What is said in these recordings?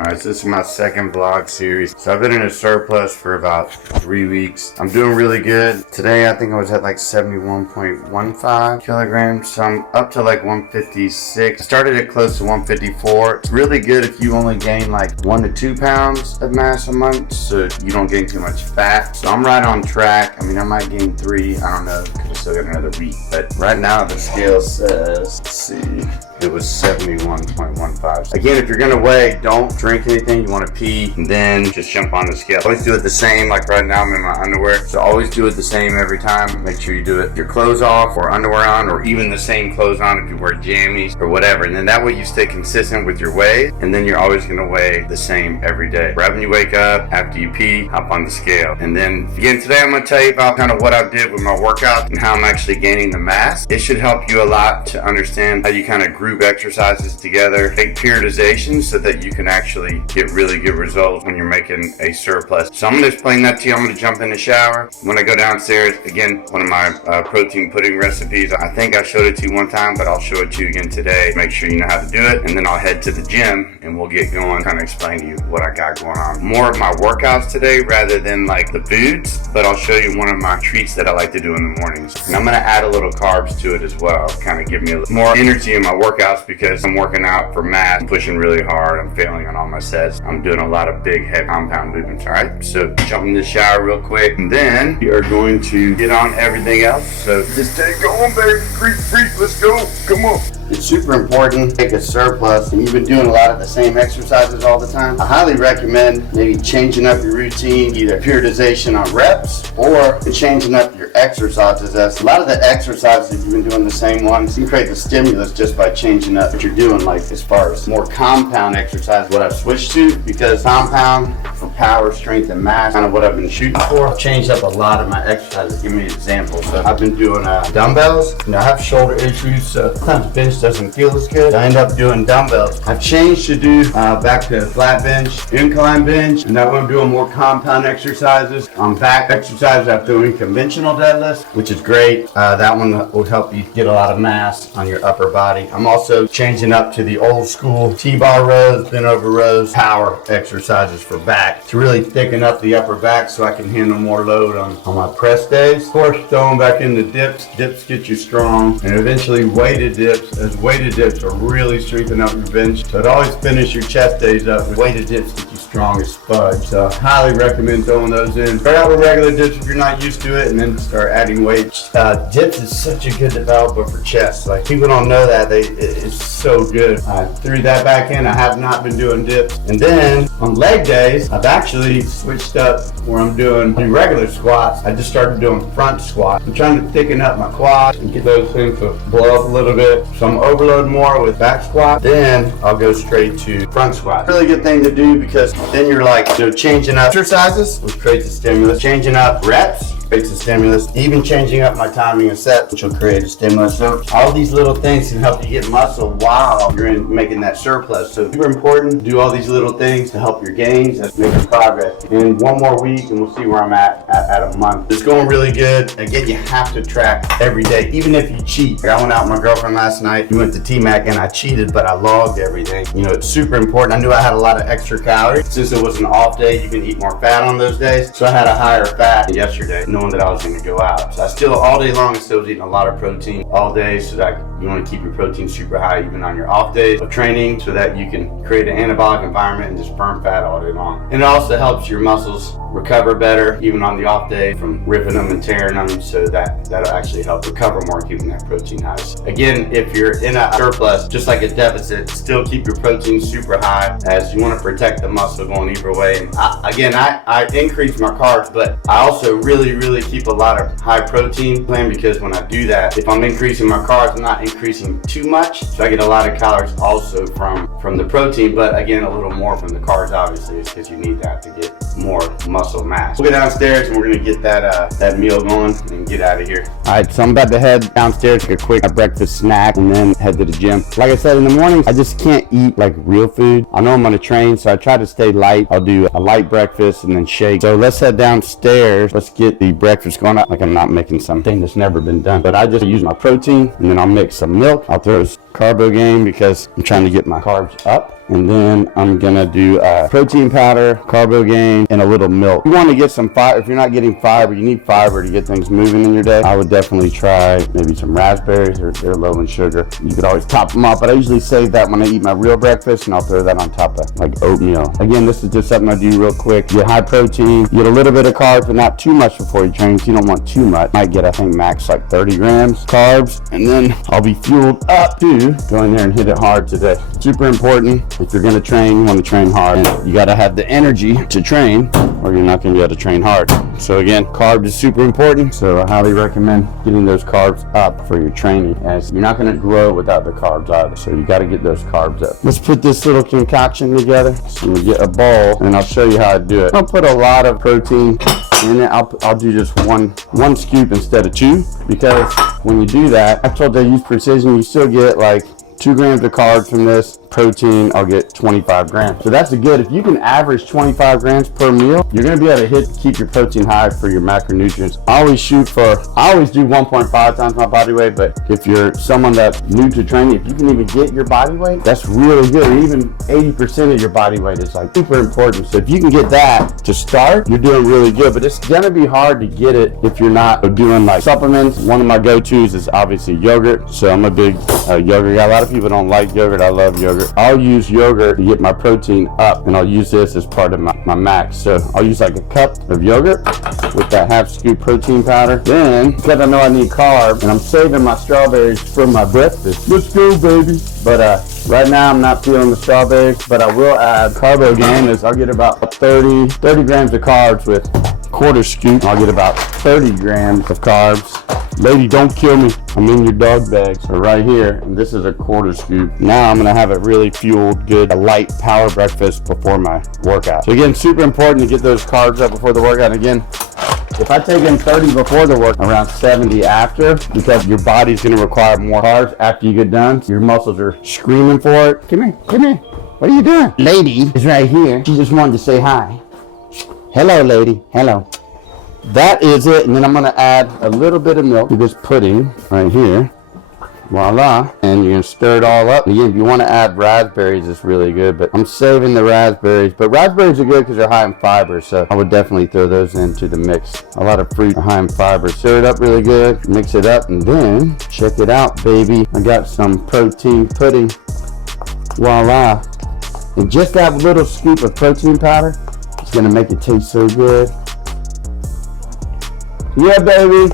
Alright, so this is my second vlog series. So I've been in a surplus for about 3 weeks. I'm doing really good. Today I think I was at like 71.15 kilograms. So I'm up to like 156. I started at close to 154. It's really good if you only gain like 1 to 2 pounds of mass a month, so you don't gain too much fat. So I'm right on track. I mean, I might gain 3. I don't know, because I still got another week. But right now the scale says, let's see, it was 71.15. Again, if you're gonna weigh, don't drink anything. You wanna pee, and then just jump on the scale. Always do it the same, like right now I'm in my underwear. So always do it the same every time. Make sure you do it with your clothes off or underwear on, or even the same clothes on if you wear jammies or whatever. And then that way you stay consistent with your weight, and then you're always gonna weigh the same every day. Right when you wake up, after you pee, hop on the scale. And then again, today I'm gonna tell you about kind of what I did with my workout and how I'm actually gaining the mass. It should help you a lot to understand how you kind of group exercises together, take periodization so that you can actually get really good results when you're making a surplus. So I'm going to explain that to you. I'm going to jump in the shower. When I go downstairs, again, one of my protein pudding recipes. I think I showed it to you one time, but I'll show it to you again today. Make sure you know how to do it, and then I'll head to the gym and we'll get going, kind of explain to you what I got going on. More of my workouts today rather than like the foods, but I'll show you one of my treats that I like to do in the mornings. And I'm going to add a little carbs to it as well, kind of give me a little more energy in my workouts, because I'm working out for mass, I'm pushing really hard, I'm failing on all my sets, I'm doing a lot of big heavy compound movements. Alright, so jump in the shower real quick, and then we are going to get on everything else. So just stay going, baby. Freak, let's go. Come on. It's super important to take a surplus, and you've been doing a lot of the same exercises all the time. I highly recommend maybe changing up your routine, either periodization on reps or changing up your exercises. As a lot of the exercises, if you've been doing the same ones, you create the stimulus just by changing up what you're doing, like as far as more compound exercise, what I've switched to, because compound for power, strength, and mass, kind of what I've been shooting for. I've changed up a lot of my exercises. Give me an example. So I've been doing dumbbells. I have shoulder issues, so sometimes bench doesn't feel as good. I end up doing dumbbells. I've changed to do back to flat bench, incline bench, and now I'm doing more compound exercises. On back exercises, I'm doing conventional deadlifts, which is great. That one will help you get a lot of mass on your upper body. I'm also changing up to the old school T-bar rows, bent over rows, power exercises for back to really thicken up the upper back so I can handle more load on my press days. Of course, throwing back into dips. Dips get you strong, and eventually weighted dips, as weighted dips are really strengthening up your bench. So I'd always finish your chest days up with weighted dips get you strong as fudge. So I highly recommend throwing those in. Start out with regular dips if you're not used to it, and then start adding weights. Dips is such a good developer for chest. Like, people don't know that. It's so good. I threw that back in. I have not been doing dips. And then on leg days, I've actually switched up where I'm doing regular squats. I just started doing front squats. I'm trying to thicken up my quads and get those things to blow up a little bit. So I'm overloading more with back squat. Then I'll go straight to front squat. Really good thing to do, because then you're like, changing up exercises, which creates a stimulus. Changing up reps creates a stimulus. Even changing up my timing of sets, which will create a stimulus. So all these little things can help you get muscle while you're making that surplus. So super important to do all these little things to help your gains and make your progress. And one more week and we'll see where I'm at a month. It's going really good. Again, you have to track every day, even if you cheat. I went out with my girlfriend last night. We went to T-Mac and I cheated, but I logged everything. It's super important. I knew I had a lot of extra calories. Since it was an off day, you can eat more fat on those days. So I had a higher fat yesterday, knowing that I was going to go out. So I still, all day long, I still was eating a lot of protein all day, so that you want to keep your protein super high even on your off days of training, so that you can create an anabolic environment and just burn fat all day long. And it also helps your muscles recover better even on the off day from ripping them and tearing them, so that'll actually help recover more, keeping that protein high. Again, if you're in a surplus, just like a deficit, still keep your protein super high, as you want to protect the muscle going either way. And I increase my carbs, but I also really keep a lot of high protein plan, because when I do that, if I'm increasing my carbs, I'm not increasing too much, so I get a lot of calories also from the protein, but again, a little more from the carbs, obviously, because you need that to get more muscle mass. We'll go downstairs and we're gonna get that meal going and get out of here. All right, so I'm about to head downstairs, take a quick breakfast snack, and then head to the gym. Like I said, in the mornings, I just can't eat like real food. I know I'm gonna train, so I try to stay light. I'll do a light breakfast and then shake. So let's head downstairs. Let's get the breakfast going. Like I'm not making something that's never been done, but I just use my protein, and then I'll mix some milk. I'll throw Carbo Game because I'm trying to get my carbs up. And then I'm gonna do protein powder, Carbo Game, and a little milk. You want to get some fiber. If you're not getting fiber, you need fiber to get things moving in your day. I would definitely try maybe some raspberries. They're low in sugar. You could always top them up, but I usually save that when I eat my real breakfast, and I'll throw that on top of like oatmeal. Again, this is just something I do real quick. Get high protein, get a little bit of carbs, but not too much before you train, so you don't want too much. Might get, I think, max like 30 grams carbs, and then I'll be fueled up to go in there and hit it hard today. Super important. If you're gonna train, you want to train hard. And you gotta have the energy to train, or you're not gonna be able to train hard. So again, carbs is super important. So I highly recommend getting those carbs up for your training, as you're not gonna grow without the carbs either. So you gotta get those carbs up. Let's put this little concoction together. So I'm gonna get a bowl, and I'll show you how I do it. I'll put a lot of protein in it. I'll do just one scoop instead of two, because when you do that, I told you I use precision. You still get like 2 grams of carbs from this. Protein, I'll get 25 grams. So that's good. If you can average 25 grams per meal, you're gonna be able to keep your protein high for your macronutrients. I always do 1.5 times my body weight, but if you're someone that's new to training, if you can even get your body weight, that's really good. Or even 80% of your body weight is like super important. So if you can get that to start, you're doing really good, but it's gonna be hard to get it if you're not doing like supplements. One of my go-tos is obviously yogurt. So I'm a big yogurt guy. A lot of people don't like yogurt. I love yogurt. I'll use yogurt to get my protein up, and I'll use this as part of my max. So I'll use like a cup of yogurt with that half scoop protein powder. Then, because I know I need carbs, and I'm saving my strawberries for my breakfast. Let's go, baby. But right now I'm not feeling the strawberries, but I will add Carbo Game. I'll get about 30 grams of carbs with quarter scoop. I'll get about 30 grams of carbs. Lady, don't kill me. I'm in your dog bag. So right here, and this is a quarter scoop. Now I'm gonna have it really fueled, good, a light power breakfast before my workout. So again, super important to get those carbs up before the workout. Again, if I take in 30 before the work, around 70 after, because your body's gonna require more carbs after you get done. Your muscles are screaming for it. Come here, come here. What are you doing? Lady is right here. She just wanted to say hi. Hello, lady, hello. That is it, and then I'm gonna add a little bit of milk to this pudding right here. Voila. And you're gonna stir it all up. Again, if you want to add raspberries, it's really good, but I'm saving the raspberries. But raspberries are good because they're high in fiber, so I would definitely throw those into the mix. A lot of fruit are high in fiber. Stir it up really good, mix it up, and then check it out, baby. I got some protein pudding. Voila. And just that little scoop of protein powder is gonna make it taste so good. Yeah, baby.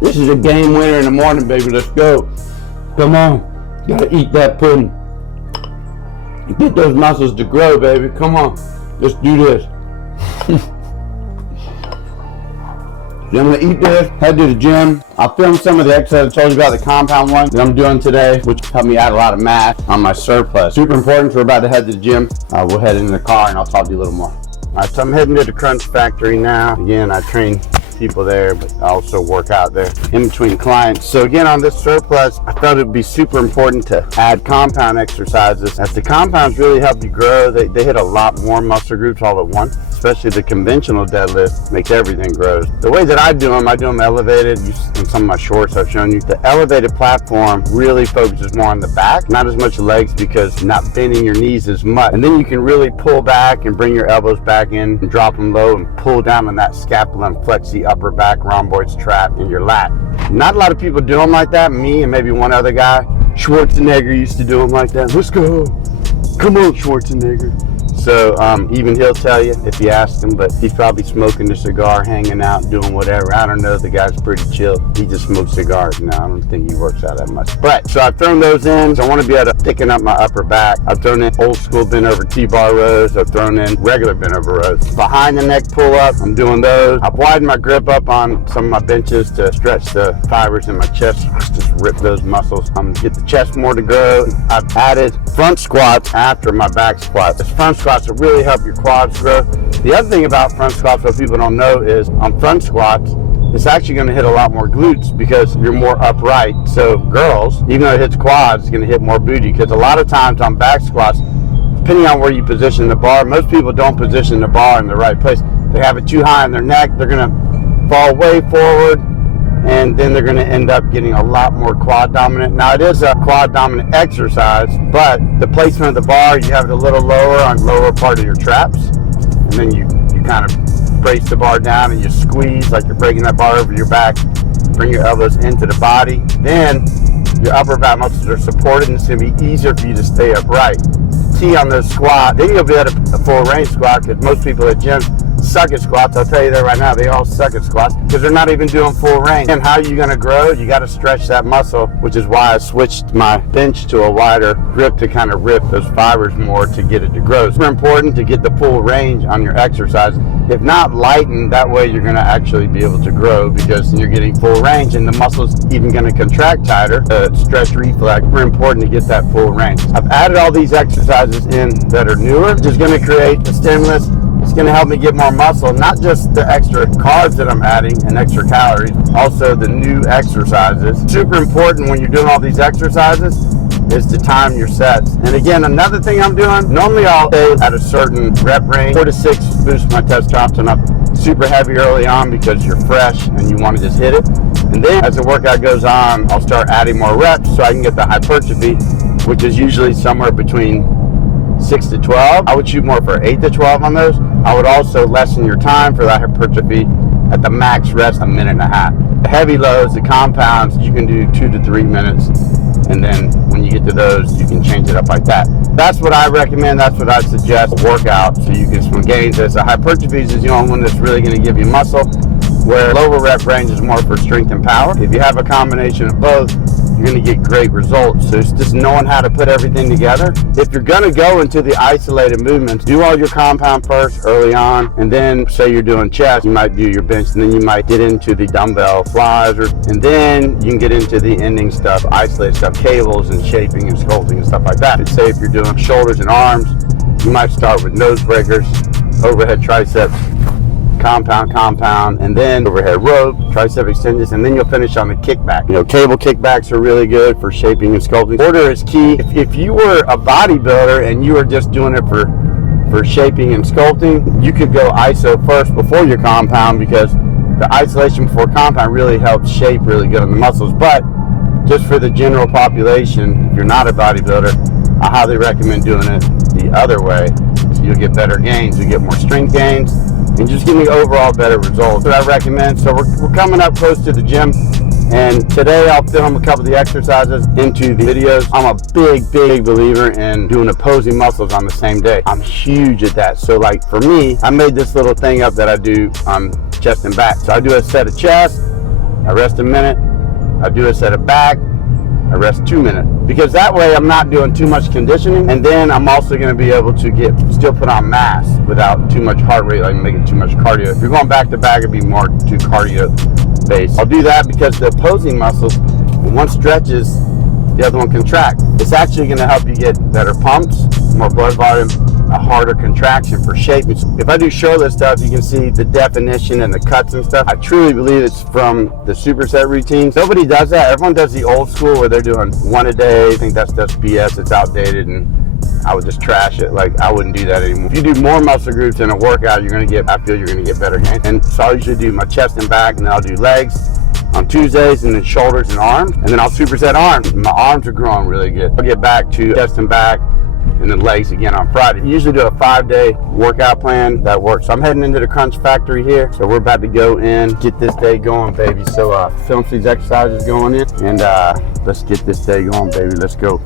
This is a game winner in the morning, baby. Let's go. Come on. Gotta eat that pudding. Get those muscles to grow, baby. Come on. Let's do this. Then I'm gonna eat this, head to the gym. I'll film some of the exercises I told you about, the compound one that I'm doing today, which helped me add a lot of mass on my surplus. Super important, so we're about to head to the gym. We'll head into the car and I'll talk to you a little more. All right, so I'm heading to the Crunch Factory now. Again, I train people there, but I also work out there in between clients. So again, on this surplus, I thought it'd be super important to add compound exercises, as the compounds really help you grow. They hit a lot more muscle groups all at once, especially the conventional deadlift makes everything grow. The way that I do them elevated. In some of my shorts I've shown you. The elevated platform really focuses more on the back, not as much legs, because you're not bending your knees as much. And then you can really pull back and bring your elbows back in and drop them low and pull down on that scapula and flex the upper back rhomboids trap in your lat. Not a lot of people do them like that. Me and maybe one other guy. Schwarzenegger used to do them like that. Let's go. Come on, Schwarzenegger. So even he'll tell you if you ask him, but he's probably smoking a cigar, hanging out, doing whatever. I don't know. The guy's pretty chill. He just smokes cigars now. I don't think he works out that much. But so I've thrown those in. So I want to be able to thicken up my upper back. I've thrown in old school bent over T-bar rows. I've thrown in regular bent over rows. Behind the neck pull up, I'm doing those. I've widened my grip up on some of my benches to stretch the fibers in my chest. Just rip those muscles. Get the chest more to grow. I've added front squats after my back squat. This front squats will really help your quads grow. The other thing about front squats, what people don't know, is on front squats, it's actually going to hit a lot more glutes because you're more upright. So girls, even though it hits quads, it's going to hit more booty, because a lot of times on back squats, depending on where you position the bar, most people don't position the bar in the right place. They have it too high in their neck. They're going to fall way forward and then they're going to end up getting a lot more quad dominant. Now it is a quad dominant exercise, but the placement of the bar, you have it a little lower on the lower part of your traps, and then you kind of brace the bar down and you squeeze like you're breaking that bar over your back. Bring your elbows into the body. Then your upper back muscles are supported, and it's going to be easier for you to stay upright. Key on those squat, then you'll be at a full range squat, because most people at gym suck at squats. I'll tell you that right now, they all suck at squats because they're not even doing full range. And how are you going to grow? You got to stretch that muscle, which is why I switched my bench to a wider grip to kind of rip those fibers more to get it to grow. It's super important to get the full range on your exercise. If not, lighten, that way you're going to actually be able to grow, because you're getting full range and the muscle's even going to contract tighter. The stretch reflex, very important to get that full range. I've added all these exercises in that are newer, which is going to create a stimulus. It's going to help me get more muscle, not just the extra carbs that I'm adding and extra calories, also the new exercises. Super important when you're doing all these exercises is to time your sets. And again, another thing I'm doing, normally I'll stay at a certain rep range, 4 to 6, boost my testosterone up super heavy early on because you're fresh and you want to just hit it. And then as the workout goes on, I'll start adding more reps so I can get the hypertrophy, which is usually somewhere between 6 to 12. I would shoot more for 8 to 12 on those. I would also lessen your time for that hypertrophy at the max rest, 1.5 minutes. The heavy loads, the compounds, you can do 2 to 3 minutes. And then when you get to those, you can change it up like that. That's what I recommend. That's what I suggest. A workout so you can some gains. As the hypertrophies is the only one that's really going to give you muscle, where lower rep range is more for strength and power. If you have a combination of both, you're going to get great results. So it's just knowing how to put everything together. If you're going to go into the isolated movements, do all your compound first early on, and then say you're doing chest, you might do your bench, and then you might get into the dumbbell flies, and then you can get into the ending stuff, isolated stuff, cables and shaping and sculpting and stuff like that. And say if you're doing shoulders and arms, you might start with nose breakers, overhead triceps, compound, and then overhead rope, tricep extensions, and then you'll finish on the kickback. You know, cable kickbacks are really good for shaping and sculpting. Order is key. If you were a bodybuilder and you were just doing it for shaping and sculpting, you could go iso first before your compound, because the isolation before compound really helps shape really good on the muscles. But just for the general population, if you're not a bodybuilder, I highly recommend doing it the other way. So you'll get better gains, you get more strength gains, and just give me overall better results. That I recommend. So we're coming up close to the gym, and today I'll film a couple of the exercises into the videos. I'm a big believer in doing opposing muscles on the same day. I'm huge at that. So like for me, I made this little thing up that I do on chest and back. So I do a set of chest, I rest a minute, I do a set of back, I rest 2 minutes, because that way I'm not doing too much conditioning, and then I'm also going to be able to still put on mass without too much heart rate, like making too much cardio. If you're going back to back, it'd be more too cardio based. I'll do that because the opposing muscles, when one stretches, the other one contracts. It's actually going to help you get better pumps, more blood volume, a harder contraction for shape. If I do shoulder stuff, you can see the definition and the cuts and stuff. I truly believe it's from the superset routines. Nobody does that. Everyone does the old school where they're doing 1 a day. I think that's BS. It's outdated, and I would just trash it. Like, I wouldn't do that anymore. If you do more muscle groups in a workout, I feel you're going to get better gains. And so I usually do my chest and back, and then I'll do legs on Tuesdays, and then shoulders and arms, and then I'll superset arms. My arms are growing really good. I'll get back to chest and back, and then legs again on Friday. I usually do a 5-day workout plan that works. So I'm heading into the Crunch Factory here. So we're about to go in, get this day going, baby. So film these exercises going in, and let's get this day going, baby. Let's go.